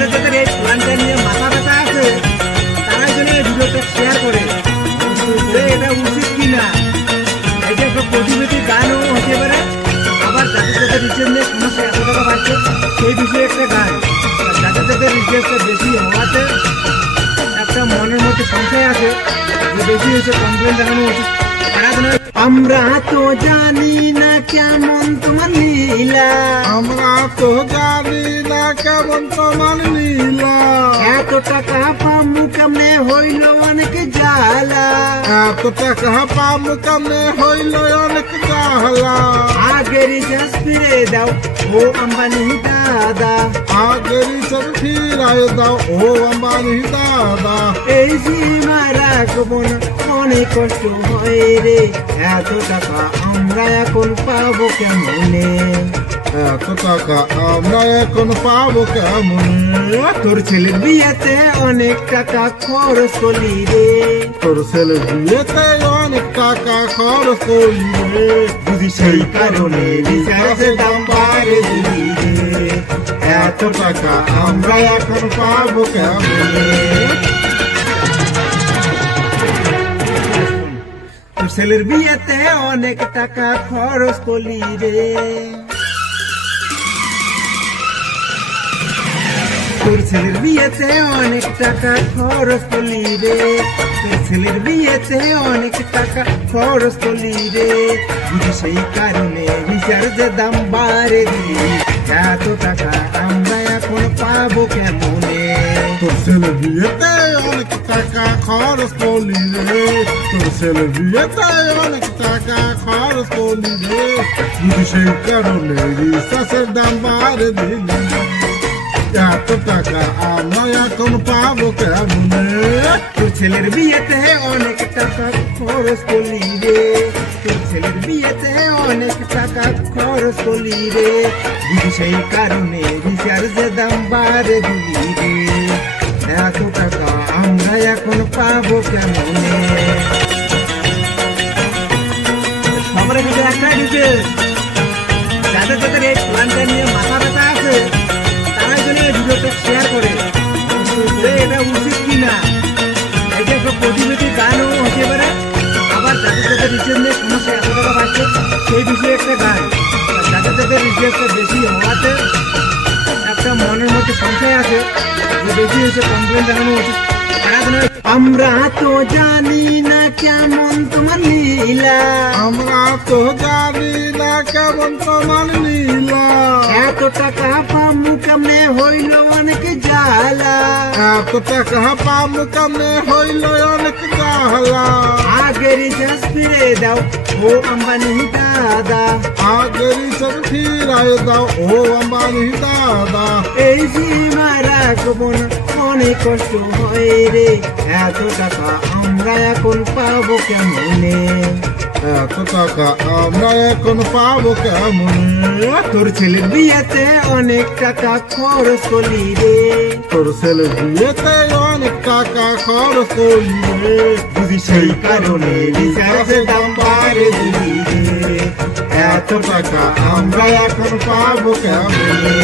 যাদের যাদের এই প্ল্যানটা নিয়ে মাথা ব্যথা আছে তারাই যেন এই ভিডিওটা শেয়ার করে এটা উচিত কিনা। এটা একটা প্রতিবেদী গানও হতে পারে, আবার যাদের যাদের রিচের নিয়ে সমস্যা এত টাকা বাড়ছে সেই বিষয়ে একটা গান। যাদের যাদের রিচেসটা বেশি হওয়াতে একটা মনের মধ্যে সংশয় আছে যে বেশি হয়েছে, কমপ্লেন জানানো উচিত। আমরা তো জানি না কেমন তোমার লীলা, আমরা তো জানি না কেমন তোমার লীলা, এত টাকা পামু কেমনে হইল অনেক জ্বালা, এত টাকা পামু কেমনে হইল অনেক জ্বালা। আগের রিচার্জ ফিরে দাও ও আম্বানি দাদা, আগের রিচার্জ ফিরাই দাও ও আম্বানি দাদা। এই সীমা রাখবো না, অনেক কষ্ট হয় রে, এত টাকা আমরা এখন পাবো কেমনে, এত টাকা আমরা এখন পাবো কেমনে। তোর ছেলের বিয়েতে অনেক টাকা খরচ করলি রে, তোর ছেলের বিয়েতে অনেক টাকা খরচ করলি রে, বুঝি সেই কারণে রিচার্জের দাম বাড়ে দিলি রে, এত টাকা আমরা এখন পাবো কেমনে। তোর ছেলের বিয়েতে অনেক টাকা খরচ করলি রে, তোর ছেলের বিয়েতে অনেক টাকা খরচ করলি রে, তোর ছেলের বিয়েতে অনেক টাকা খরচ করলি রে, বুঝি সেই কারণে রিচার্জের দাম বাড়ে দিলি, এত টাকা আমরা এখন পাবো কেমনে। তোর ছেলের বিয়েতে অনেক টাকা খরচ করলি রে, তোর ছেলের বিয়েতে অনেক টাকা খরচ করলি রে, বুঝি সেই কারণে রিচার্জের দাম বাড়ে দিলি, এত টাকা আমরা এখন পাবো কেমনে। তোর ছেলের বিয়েতে অনেক টাকা খরচ করলি রে, তোর ছেলের বিয়েতে অনেক টাকা খরচ করলি রে, বুঝি সেই কারণে রিচার্জের দাম বাড়ে দিলি রে, এত টাকা আমরা এখন পাবো কেমনে। সবার কাছে একটা ডিটেলস, যাদের যাদের এই প্ল্যানটা নিয়ে মাথা ব্যথা আছে তারাই যেন এই ভিডিওটা শেয়ার করে এটা উচিত কিনা। এটা একটা প্রতিবেদী গানও হতে পারে, আবার যাদের যাদের রিচের নিয়ে সমস্যা এত টাকা বাড়ছে সেই বিষয়ে একটা গান। যাদের যাদের রিচেসটা বেশি হওয়াতে একটা মনের মধ্যে সংশয় আছে যে বেশি হয়েছে, কমপ্লেন জানানো উচিত। আমরা তো জানি না কেমন তোমার লীলা, আমরা তো জানি না কেমন তোমার লীলা, এত টাকা পামু কেমনে হইল অনেক জ্বালা, এত টাকা পামু কেমনে হইল অনেক জ্বালা। আগের রিচার্জ ফিরে দাও ও আম্বানি দাদা, আগের রিচার্জ ফিরাই দাও ও আম্বানি দাদা। এই সীমা রাখবো না, অনেক কষ্ট হয় রে, এত টাকা আমরা এখন পাবো কেমনে, এত টাকা আমরা এখন পাবো কেমনে। তোর ছেলের বিয়েতে অনেক টাকা খরচ করলি রে, তোর ছেলের বিয়েতে অনেক টাকা খরচ করলি রে, বুঝি সেই কারণে রিচার্জের দাম বাড়ে দিলি রে, এত টাকা আমরা এখন পাবো কেমনে।